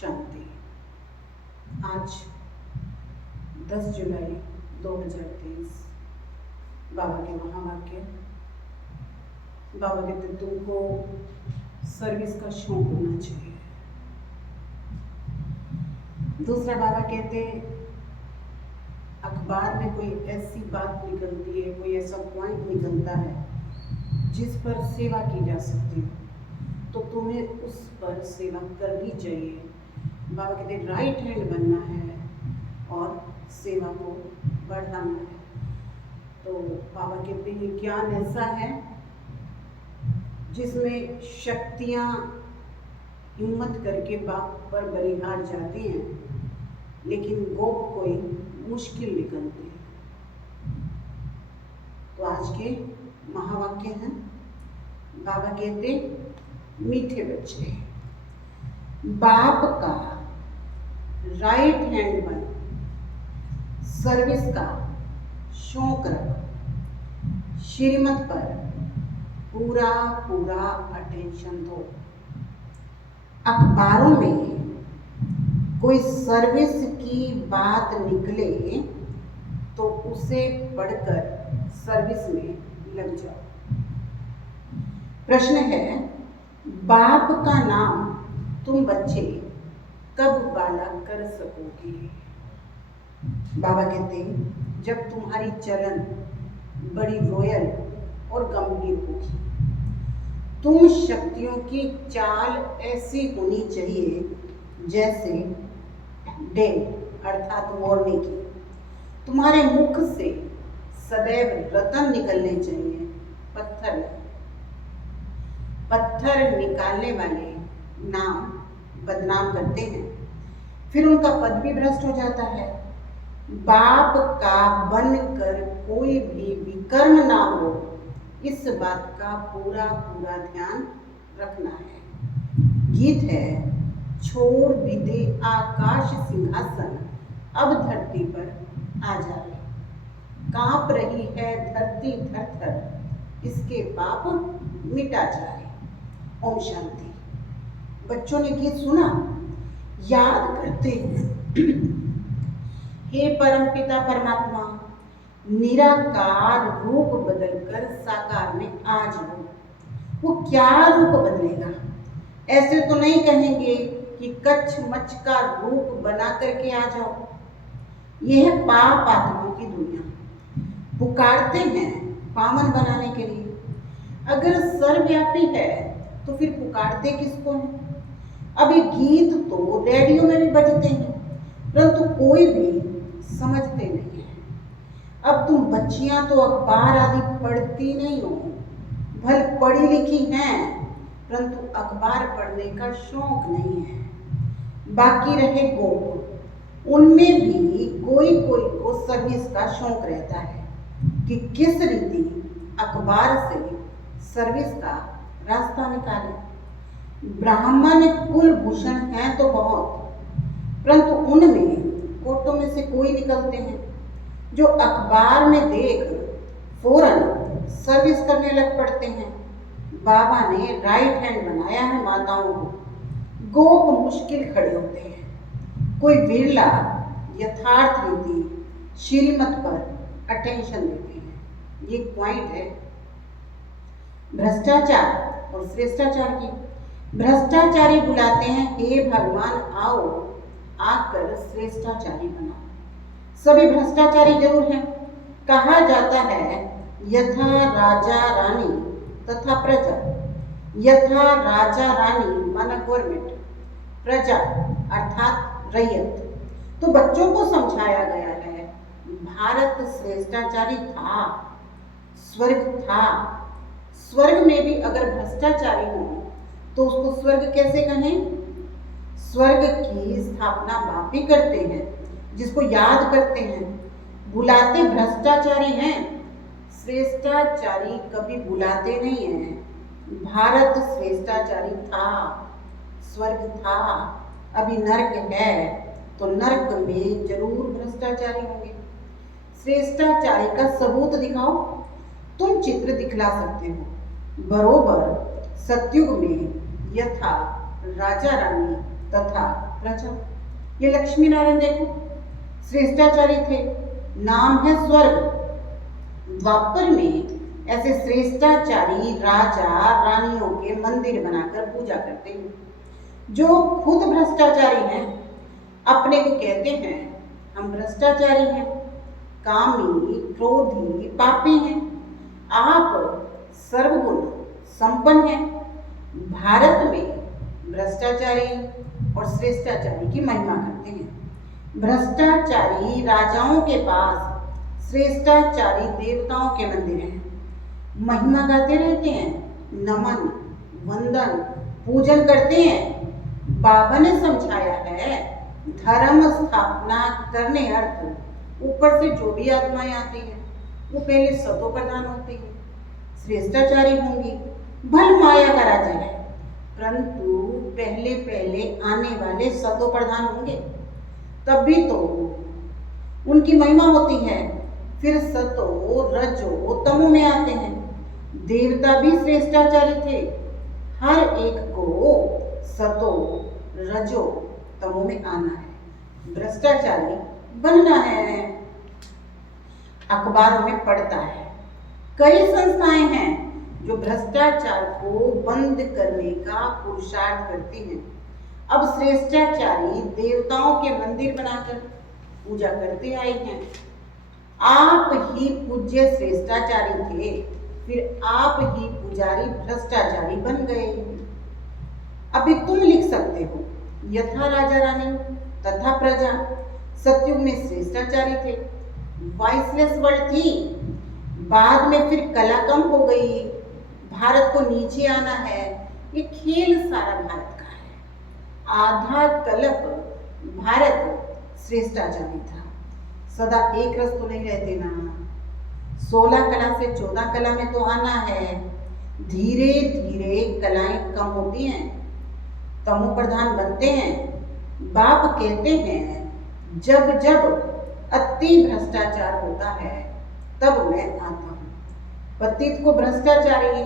शांति। आज 10 जुलाई 2023 बाबा के महावाक्य। बाबा कहते तुमको सर्विस का शौक होना चाहिए। दूसरा बाबा कहते अखबार में कोई ऐसी बात निकलती है, कोई ऐसा पॉइंट निकलता है जिस पर सेवा की जा सकती है, तो तुम्हें उस पर सेवा करनी चाहिए। बाबा कहते राइट हैंड बनना है और सेवा को बढ़ाना है। तो बाबा कहते ये ज्ञान ऐसा है जिसमें शक्तियाँ हिम्मत करके बाप पर बलिहार जाती हैं, लेकिन गोप कोई मुश्किल निकलती है। तो आज के महावाक्य हैं। बाबा कहते मीठे बच्चे, बाप का राइट हैंड बन, सर्विस का शौक रख, श्रीमत पर पूरा पूरा अटेंशन दो। अखबारों में कोई सर्विस की बात निकले तो उसे पढ़कर सर्विस में लग जाओ। प्रश्न है, बाप का नाम तुम बच्चे कब वाला कर सकोगे? बाबा कहते जब तुम्हारी चलन बड़ी रॉयल और गंभीर होगी। तुम शक्तियों की चाल ऐसी होनी चाहिए जैसे डे अर्थात मोरनी की। तुम्हारे मुख से सदैव रतन निकलने चाहिए, पत्थर निकालने वाले नाम बदनाम करते हैं, फिर उनका पद भी भ्रष्ट हो जाता है। बाप का बनकर कोई भी विकर्म ना हो, इस बात का पूरा पूरा ध्यान रखना है। गीत है, छोड़ भी दे आकाश सिंहासन, अब धरती पर आ जाए। कांप रही है धरती थर थर, इसके पाप मिटा जाए। ओम शांति। बच्चों ने गीत सुना, याद करते हैं। हे परमपिता परमात्मा, निराकार रूप बदलकर साकार में आ जाओ। वो क्या रूप बदलेगा? ऐसे तो नहीं कहेंगे कि कच्छ मच्छ का रूप बना करके आ जाओ। यह है पाप आत्माओं की दुनिया। पुकारते हैं पावन बनाने के लिए। अगर सर्वव्यापी है तो फिर पुकारते किसको हैं? अभी गीत तो रेडियो में भी बजते हैं, परंतु कोई भी समझते नहीं है। अब तुम बच्चियां तो अखबार आदि पढ़ती नहीं हो, भले पढ़ी लिखी हैं, परंतु अखबार पढ़ने का शौक नहीं है। बाकी रहे गोप, उनमें भी कोई कोई को सर्विस का शौक रहता है कि किस रीति अखबार से सर्विस का रास्ता निकाले। ब्राह्मण कुलभूषण हैं तो बहुत, परंतु उनमें कोटों में से कोई निकलते हैं जो अखबार में देख फौरन सर्विस करने लग पड़ते हैं। बाबा ने राइट हैंड बनाया है माताओं को। गोप मुश्किल खड़े होते हैं। कोई विरला यथार्थ रीति श्रीमत पर अटेंशन देते हैं। ये पॉइंट है भ्रष्टाचार और श्रेष्ठाचार की। भ्रष्टाचारी बुलाते हैं, हे भगवान आओ, आकर श्रेष्ठाचारी बनाओ। सभी भ्रष्टाचारी जरूर हैं। कहा जाता है यथा राजा रानी तथा प्रजा। यथा राजा रानी माना गवर्नमेंट, प्रजा अर्थात रैयत। तो बच्चों को समझाया गया है भारत श्रेष्ठाचारी था, स्वर्ग था। स्वर्ग में भी अगर भ्रष्टाचारी हो तो उसको स्वर्ग कैसे कहें? स्वर्ग की स्थापना बाप ही करते हैं, जिसको याद करते हैं। बुलाते भ्रष्टाचारी हैं, श्रेष्ठाचारी कभी बुलाते नहीं हैं। भारत श्रेष्ठाचारी था, स्वर्ग था। अभी नरक है तो नरक में जरूर भ्रष्टाचारी होंगे। श्रेष्ठाचारी का सबूत दिखाओ। तुम चित्र दिखला सकते हो। बरोबर सतयुग में यथा राजा रानी तथा प्रजा। ये लक्ष्मी नारायण देखो, श्रेष्ठाचारी थे, नाम है स्वर्ग। द्वापर में ऐसे श्रेष्ठाचारी राजा रानियों के मंदिर बनाकर पूजा करते हैं। जो खुद भ्रष्टाचारी हैं, अपने को कहते हैं हम भ्रष्टाचारी हैं, कामी, क्रोधी, पापी हैं। आप सर्वगुण संपन्न हैं। भारत में भ्रष्टाचारी और श्रेष्ठाचारी की महिमा करते हैं। भ्रष्टाचारी राजाओं के पास श्रेष्ठाचारी देवताओं के मंदिर हैं, महिमा गाते रहते हैं, नमन, वंदन, पूजन करते हैं। बाबा ने समझाया है, धर्म स्थापना करने अर्थ ऊपर से जो भी आत्माएं आती हैं वो पहले सतो प्रधान होती हैं, श्रेष्ठाचारी होंगी, भल माया का राज्य है, परंतु पहले पहले आने वाले सतो प्रधान होंगे, तभी तो उनकी महिमा होती है। फिर सतो रजो तमो में आते हैं। देवता भी श्रेष्ठाचारी थे। हर एक को सतो रजो तमो में आना है, भ्रष्टाचारी बनना है। अखबारों में पढ़ता है, कई संस्थाएं हैं जो भ्रष्टाचार को बंद करने का पुरुषार्थ करती हैं। अब श्रेष्ठाचारी देवताओं के मंदिर बनाकर पूजा करते आए हैं। आप ही पूज्य श्रेष्ठाचारी थे, फिर आप ही पुजारी भ्रष्टाचारी बन गए। अभी तुम लिख सकते हो, यथा राजा रानी तथा प्रजा। सतयुग में श्रेष्ठाचारी थे, वाइसलेस वर्ल्ड थी, बाद में फिर कला कम हो गई, भारत को नीचे आना है। ये खेल सारा भारत का है। आधा कल्प भारत श्रेष्ठाचारी था। सदा एक रस तो नहीं रहते ना, 16 कला से 14 कला में तो आना है। धीरे धीरे कलाएं कम होती हैं, तमो प्रधान बनते हैं। बाप कहते हैं, जब जब अति भ्रष्टाचार होता है तब मैं आता हूँ। पतित को भ्रष्टाचारी,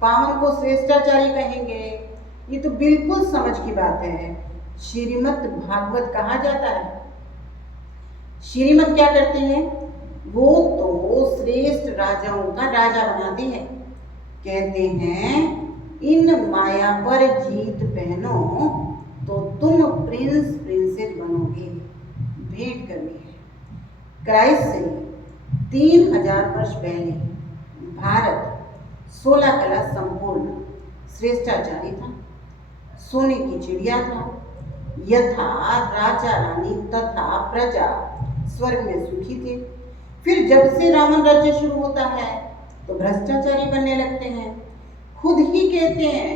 पावन को श्रेष्ठाचारी कहेंगे, ये तो बिल्कुल समझ की बात है। श्रीमद् भागवत कहा जाता है। श्रीमद् क्या करती है? वो तो श्रेष्ठ राजाओं का राजा बनाती है। कहते हैं, इन माया पर जीत पहनो तो तुम प्रिंस प्रिंसेस बनोगे। भेंट करनी है। क्राइस्ट से 3000 वर्ष पहले भारत 16 कला संपूर्ण श्रेष्ठाचारी था, सोने की चिड़िया था। यथा राजा रानी तथा प्रजा स्वर्ग में सुखी थे। फिर जब से रावण राज्य शुरू होता है तो भ्रष्टाचारी बनने लगते हैं। खुद ही कहते हैं,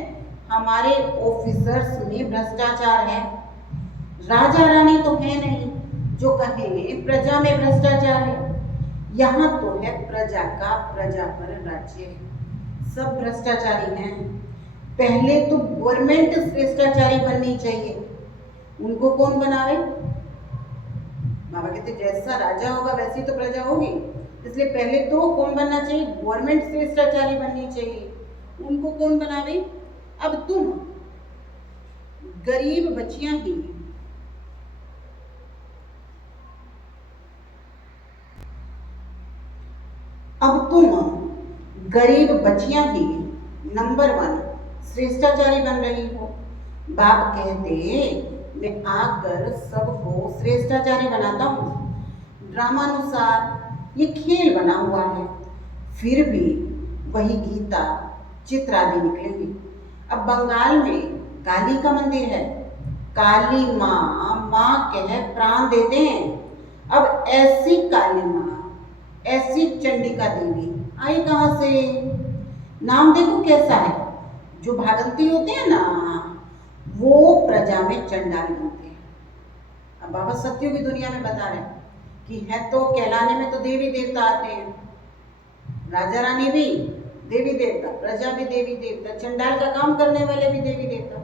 हमारे ऑफिसर्स में भ्रष्टाचार है। राजा रानी तो है नहीं जो कहे प्रजा में भ्रष्टाचार है। यहाँ तो है प्रजा का प्रजा पर राज्य है। सब भ्रष्टाचारी हैं। पहले तो गवर्नमेंट श्रेष्ठाचारी बननी चाहिए। उनको कौन बनावे? बाबा कहते जैसा राजा होगा वैसी तो प्रजा होगी। इसलिए पहले तो कौन बनना चाहिए? गवर्नमेंट श्रेष्ठाचारी बननी चाहिए। उनको कौन बनावे? अब तुम गरीब बच्चियां ही नंबर 1 श्रेष्ठाचारी बन रही हो। बाप कहते, मैं आकर सबको श्रेष्ठाचारी बनाता हूँ। ड्रामानुसार ये खेल बना हुआ है, फिर भी वही गीता चित्र आदि निकलेंगे। अब बंगाल में काली का मंदिर है। काली माँ कह प्राण देते हैं। अब ऐसी काली माँ, ऐसी चंडिका देवी आई कहाँ से? नाम देखो कैसा है। जो भागंती होते हैं ना, वो प्रजा में चंडाल बनते हैं। अब बाबा सत्युगी दुनिया में बता रहे हैं कि है तो कहलाने में तो देवी देवता आते हैं, राजा रानी भी देवी देवता, प्रजा भी देवी देवता, चंडाल का काम करने वाले भी देवी देवता।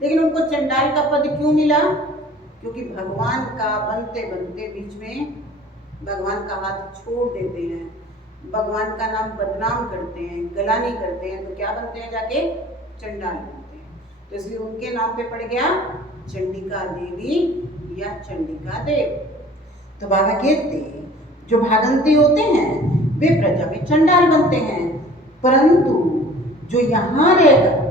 लेकिन उनको चंडाल का पद क्यों मिला? क्योंकि भगवान का बनते बनते बीच में भगवान का हाथ छोड़ देते हैं, भगवान का नाम बदनाम करते हैं, गलानी करते हैं, तो क्या बनते हैं? जाके चंडाल बनते हैं। तो इसलिए उनके नाम पे पड़ गया चंडिका देवी या चंडिका देव। तो बाबा कहते जो भागंती होते हैं वे प्रजा में चंडाल बनते हैं, परंतु जो यहाँ रहकर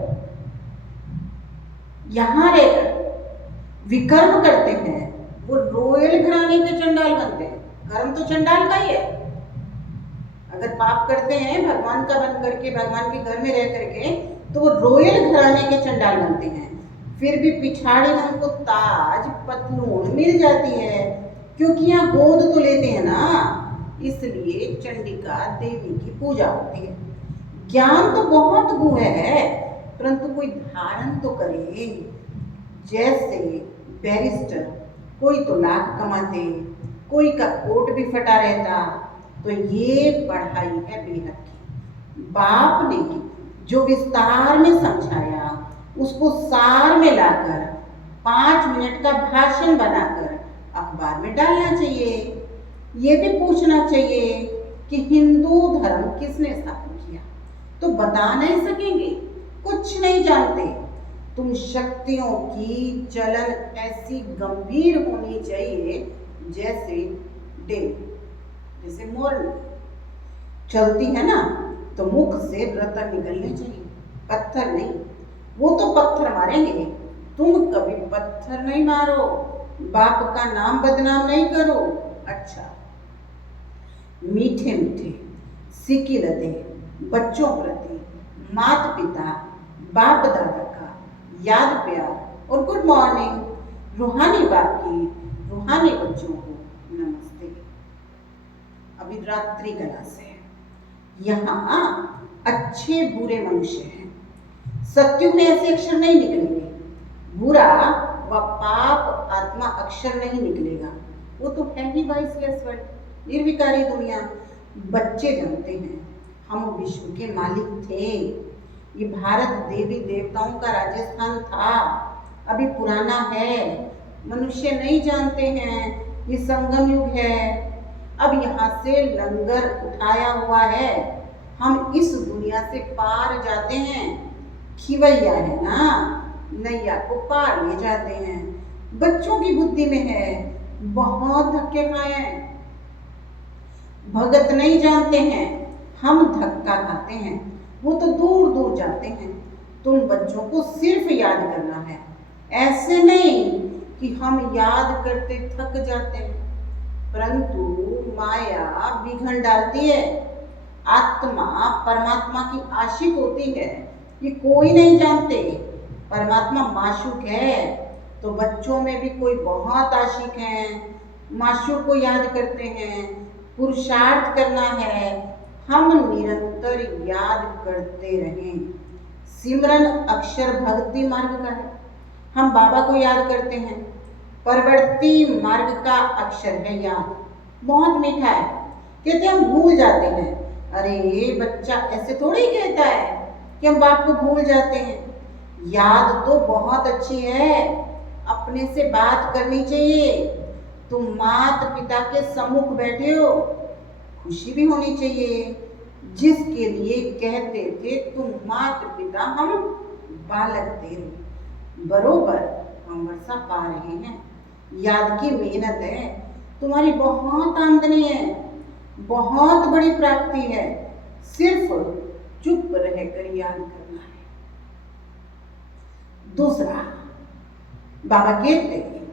विकर्म करते हैं वो रॉयल घराने के चंडाल बनते हैं। कर्म तो चंडाल का ही है। अगर पाप करते हैं भगवान का बन करके, भगवान के घर में रह करके, तो वो रॉयल घराने के चंडाल बनते हैं। फिर भी पिछाड़ी में उनको ताज पतलून मिल जाती है, क्योंकि यहाँ गोद तो लेते हैं ना, इसलिए चंडिका देवी की पूजा होती है। ज्ञान तो बहुत गुह है, परंतु कोई धारण तो करे। जैसे बैरिस्टर, कोई तो लाख कमाते, कोई का कोट भी फटा रहता। तो ये पढ़ाई है बेहद की। बाप ने जो विस्तार में समझाया उसको सार में लाकर 5 मिनट का भाषण बनाकर अखबार में डालना चाहिए। ये भी पूछना चाहिए कि हिंदू धर्म किसने स्थापन किया, तो बता नहीं सकेंगे, कुछ नहीं जानते। तुम शक्तियों की चलन ऐसी गंभीर होनी चाहिए जैसे डेव, जैसे मोरनी चलती है ना, तो मुख से रत्न निकलने चाहिए, पत्थर नहीं। वो तो पत्थर मारेंगे, तुम कभी पत्थर नहीं मारो, बाप का नाम बदनाम नहीं करो। अच्छा, मीठे मीठे सिक्की लदे बच्चों प्रति माता पिता बाप दादा का याद प्यार और गुड मॉर्निंग। रूहानी बाप की रूहानी बच्चों को नमस्ते। अभी रात्रि कला से यहाँ अच्छे बुरे मनुष्य हैं। सत्युग में ऐसे अक्षर नहीं निकलेंगे, बुरा व पाप आत्मा अक्षर नहीं निकलेगा। वो तो है ही 22 कैसवट, निर्विकारी दुनिया। बच्चे जानते हैं हम विश्व के मालिक थे। ये भारत देवी देवताओं का राजस्थान था, अभी पुराना है। मनुष्य नहीं जानते हैं ये संगम युग है। अब यहाँ से लंगर उठाया हुआ है, हम इस दुनिया से पार जाते हैं। खिवैया है ना, नैया को पार ले जाते हैं। बच्चों की बुद्धि में है, बहुत धक्के खाए हैं। भगत नहीं जानते हैं, हम धक्का खाते हैं, वो तो दूर दूर जाते हैं। तुम बच्चों को सिर्फ याद करना है, ऐसे नहीं कि हम याद करते थक जाते हैं। परंतु माया विघन डालती है। आत्मा परमात्मा की आशिक होती है, ये कोई नहीं जानते। परमात्मा माशूक है, तो बच्चों में भी कोई बहुत आशिक हैं, माशूक को याद करते हैं। पुरुषार्थ करना है, हम निरंतर याद करते रहें। सिमरन अक्षर भक्ति मार्ग का है, हम बाबा को याद करते हैं। परवर्ती मार्ग का अक्षर है याद, बहुत मीठा है। कहते हम भूल जाते हैं। अरे बच्चा ऐसे थोड़ी कहता है कि हम बाप को भूल जाते हैं। याद तो बहुत अच्छी है, अपने से बात करनी चाहिए। तुम माता पिता के सम्मुख बैठे हो, खुशी भी होनी चाहिए। जिसके लिए कहते थे तुम माता पिता, हम बालक तेरे। बरोबर हम वर्षा पा रहे हैं। याद की मेहनत है, तुम्हारी बहुत आमदनी है, बहुत बड़ी प्राप्ति है। सिर्फ चुप रहकर याद करना है। दूसरा, बाबा कहते हैं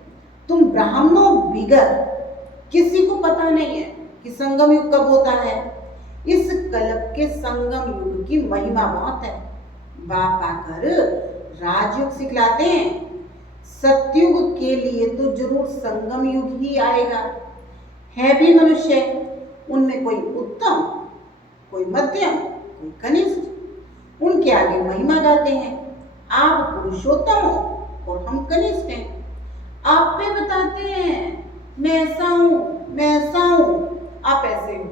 तुम ब्राह्मणों बिगर किसी को पता नहीं है कि संगम युग कब होता है। इस कल्प के संगम युग की महिमा बहुत है। बाप आकर राजयुग सिखलाते हैं। सतयुग के लिए तो जरूर संगम युग ही आएगा। है भी मनुष्य, उनमें कोई उत्तम, कोई मध्यम, कोई कनिष्ठ। उनके आगे महिमा गाते हैं। आप पुरुषोत्तम हो और हम कनिष्ठ हैं। आप पे बताते हैं मैं ऐसा हूँ, मैं ऐसा हूँ, आप ऐसे हो।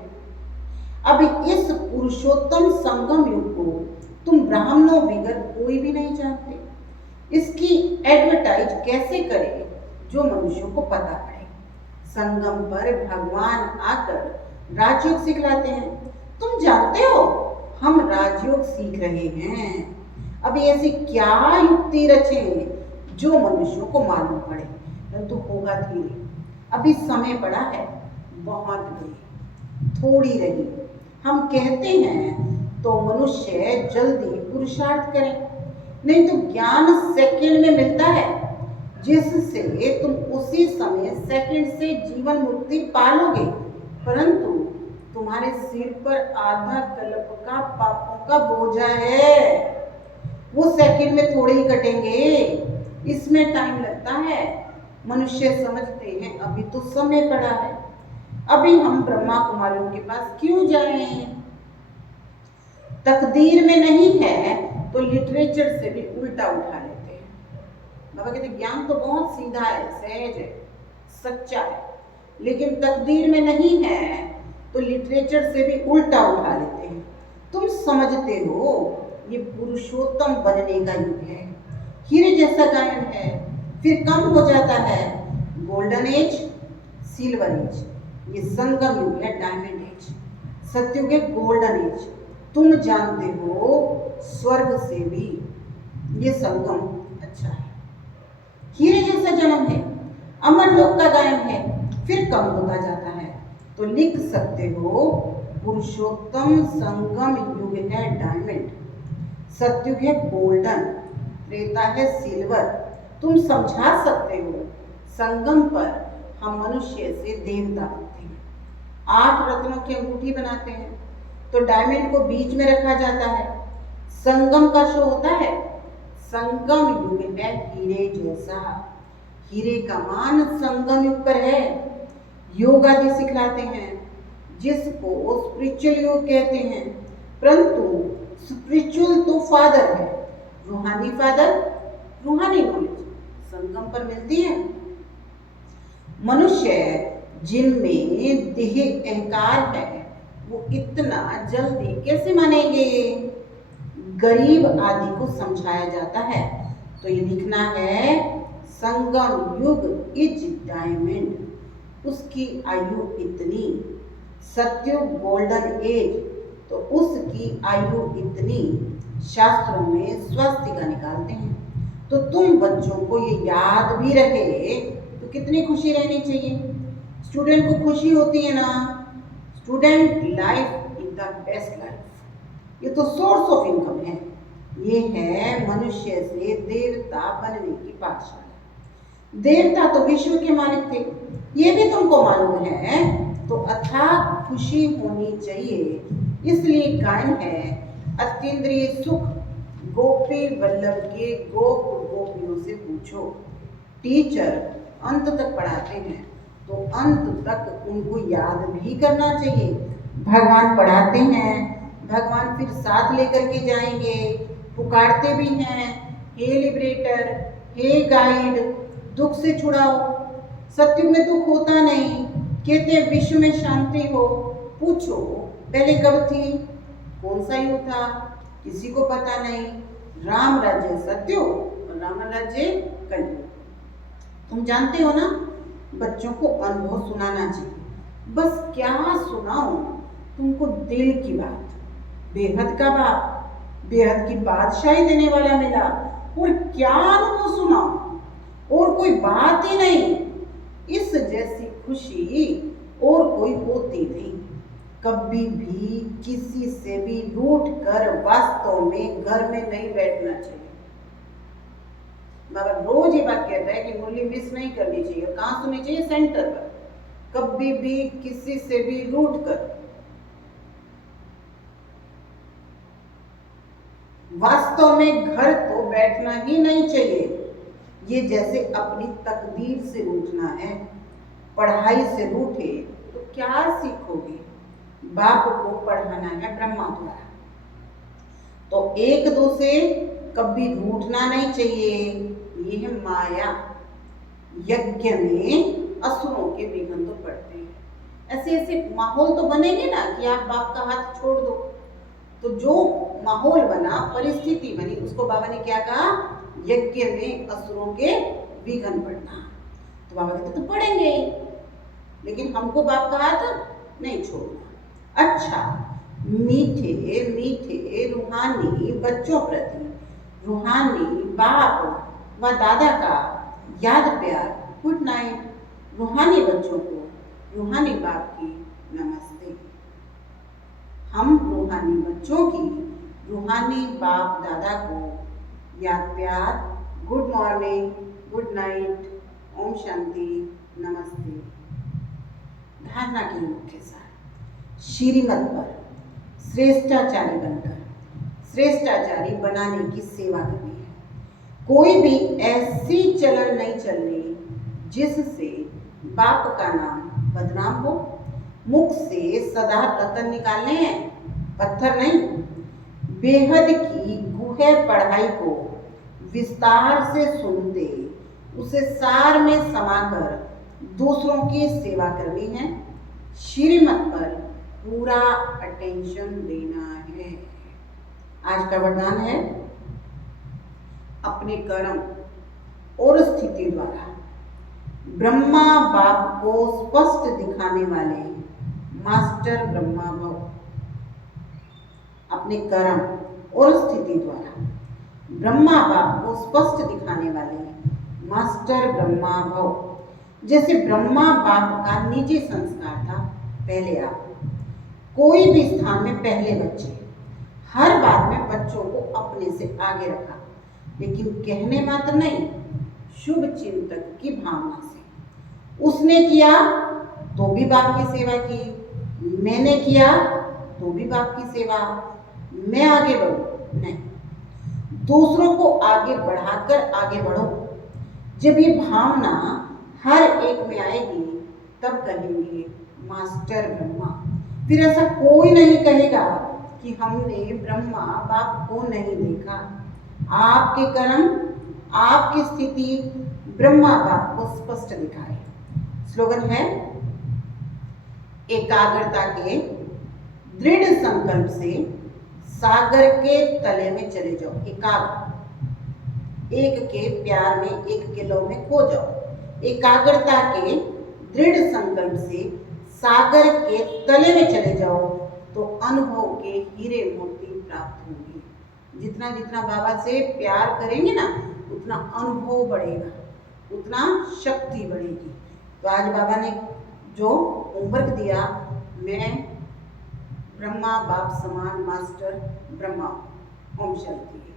अब इस पुरुषोत्तम संगम युग को तुम ब्राह्मणों बिगर कोई भी नहीं जानते। इसकी एडवर्टाइज कैसे करें जो मनुष्यों को पता पड़े। संगम पर भगवान आकर राजयोग सिखलाते हैं। तुम जानते हो हम राजयोग सीख रहे हैं। अब ऐसी क्या युक्ति रचे जो मनुष्यों को मालूम पड़े, परंतु होगा धीरे। अभी समय पड़ा है, बहुत गई, थोड़ी रही। हम कहते हैं तो मनुष्य जल्दी पुरुषार्थ करें, नहीं तो ज्ञान सेकंड में मिलता है, जिससे तुम उसी समय सेकंड से जीवन मुक्ति पालोगे, परंतु तुम्हारे सिर पर आधा कल्प का पापों का बोझा है, वो सेकंड में थोड़े ही कटेंगे, इसमें टाइम लगता है। मनुष्य समझते हैं अभी तो समय पड़ा है, अभी हम ब्रह्मा कुमारियों के पास क्यों जाएं? तकदीर में नहीं है तो लिटरेचर से भी उल्टा उठा लेते हैं। बाबा कहते ज्ञान तो बहुत सीधा है, सहज है, सच्चा है, लेकिन तकदीर में नहीं है तो लिटरेचर से भी उल्टा उठा लेते हैं। तुम समझते हो ये पुरुषोत्तम बनने का युग है, हीरे जैसा गायन है, फिर कम हो जाता है, गोल्डन एज, सिल्वर एज, ये संगम युग है, डायमंड एज, सत्युग है, गोल्डन एज। तुम जानते हो स्वर्ग से भी ये संगम अच्छा है, हीरे जैसा जन्म है, अमर लोक का गायन है, फिर कम होता जाता है, तो लिख सकते हो पुरुषोत्तम संगम युग है डायमंड, सत्युग है गोल्डन, त्रेता है सिल्वर। तुम समझा सकते हो संगम पर हम मनुष्य से देवता बनते हैं, 8 रत्नों की अंगूठी बनाते हैं, तो डायमंड को बीच में रखा जाता है, संगम का शो होता है, संगम युग है हीरे जैसा, हीरे का मान संगम युग पर है। योग आदि सिखलाते हैं, जिसको स्पिरिचुअल योग कहते हैं, परंतु स्पिरिचुअल तो फादर है, रूहानी फादर, रूहानी नॉलेज संगम पर मिलती है। मनुष्य जिनमें देह अहंकार है वो इतना जल्दी कैसे मानेंगे? गरीब आदि को समझाया जाता है, तो ये लिखना है संगम युग इज डायमंड, उसकी आयु इतनी, सत्युग गोल्डन एज, तो उसकी आयु इतनी, शास्त्रों में स्वस्तिका निकालते हैं। तो तुम बच्चों को ये याद भी रहे तो कितनी खुशी रहनी चाहिए। स्टूडेंट को खुशी होती है ना, student life is the best life, ये तो सोर्स ऑफ इनकम है, ये है मनुष्य से देवता बनने की पाठशाला। देवता तो विश्व के मालिक थे, ये भी तुमको मालूम है, तो अथाह खुशी होनी चाहिए। इसलिए गायन है अतीन्द्रिय सुख गोपी वल्लभ के गोप गोपियों से पूछो। टीचर अंत तक पढ़ाते हैं तो अंत तक उनको याद भी करना चाहिए। भगवान पढ़ाते हैं, भगवान फिर साथ लेकर के जाएंगे, पुकारते भी हैं, हे लिबरेटर, हे गाइड, दुख से छुड़ाओ। सत्युग में दुख होता नहीं, कहते विश्व में शांति हो। पूछो पहले कब थी, कौन सा युग था, किसी को पता नहीं। राम राज्य सत्युग और राम राज्य कलयुग। तुम जानते हो ना, बच्चों को अनुभव सुनाना चाहिए। बस क्या सुनाऊं तुमको, दिल की बात, बेहद का बाप, बेहद की बादशाही देने वाला मिला, और क्या अनुभव सुनाऊं, और कोई बात ही नहीं। इस जैसी खुशी और कोई होती नहीं। कभी भी किसी से भी रूठ कर वास्तव में घर में नहीं बैठना चाहिए। बाबा रोज ये बात कहता है कि मुरली मिस नहीं करनी चाहिए। कहाँ सुननी चाहिए? सेंटर पर। कभी भी किसी से भी रूठ कर वास्तव में घर तो बैठना ही नहीं चाहिए। ये जैसे अपनी तकदीर से रूठना है। पढ़ाई से रूठे तो क्या सीखोगे? बाप को पढ़ाना है ब्रह्मा द्वारा, तो एक दो से कभी रूठना नहीं चाहिए। ये है माया। यज्ञ में असुरों के विघ्न तो पड़ते हैं। ऐसे ऐसे माहौल तो बनेंगे ना कि आप बाप का हाथ छोड़ दो। तो जो माहौल बना, परिस्थिति बनी, उसको बाबा ने क्या कहा? यज्ञ में असुरों के विघ्न पड़ना। तो बाबा कहते तो पढ़ेंगे, लेकिन हमको बाप का हाथ नहीं छोड़ना। अच्छा, मीठे मीठे रूहानी बच्चों प्रति, रूहानी बाप व दादा का याद प्यार गुड नाइट। रूहानी बच्चों को रूहानी बाप की नमस्ते। हम रूहानी बच्चों की रूहानी बाप दादा को याद प्यार good morning, good night, Om Shanti, नमस्ते। धारणा के मुख्य सार। श्रीमत पर श्रेष्ठाचारी बनकर श्रेष्ठाचारी बनाने की सेवा करनी है। कोई भी ऐसी चलन नहीं चलनी जिससे बाप का नाम बदनाम हो। मुख से सदा रतन निकालने हैं, पत्थर नहीं। बेहद की गुह्य पढ़ाई को विस्तार से सुनते उसे सार में समाकर दूसरों की सेवा करनी है। श्रीमत पर पूरा अटेंशन देना है। आज का वरदान है अपने कर्म और स्थिति द्वारा ब्रह्मा बाप को स्पष्ट दिखाने वाले मास्टर ब्रह्मा भव। अपने कर्म और स्थिति द्वारा ब्रह्मा बाप को स्पष्ट दिखाने वाले मास्टर ब्रह्मा भव। जैसे ब्रह्मा बाप का निजी संस्कार था पहले आप, कोई भी स्थान में पहले बच्चे, हर बात में बच्चों को अपने से आगे रखा, लेकिन कहने मात्र नहीं, शुभ चिंतक की भावना से। उसने किया तो भी बाप की सेवा की, मैंने किया तो भी बाप की सेवा, मैं आगे बढ़ूं नहीं, दूसरों को आगे बढ़ाकर आगे बढ़ो। जब ये भावना हर एक में आएगी तब कहेंगे मास्टर ब्रह्मा। फिर ऐसा कोई नहीं कहेगा कि हमने ब्रह्मा बाप को नहीं देखा। आपके कर्म, आपकी स्थिति ब्रह्मा बाप को स्पष्ट दिखाए। स्लोगन है एकाग्रता के दृढ़ संकल्प से सागर के तले में चले जाओ। एकाग्र, एक के प्यार में, एक के लव में खो जाओ। एकाग्रता के दृढ़ संकल्प से सागर के तले में चले जाओ तो अनुभव के हीरे मोती प्राप्त होंगे। जितना जितना बाबा से प्यार करेंगे ना, उतना अनुभव बढ़ेगा, उतना शक्ति बढ़ेगी। तो आज बाबा ने जो होमवर्क दिया, मैं ब्रह्मा बाप समान मास्टर ब्रह्मा। ओम शांति।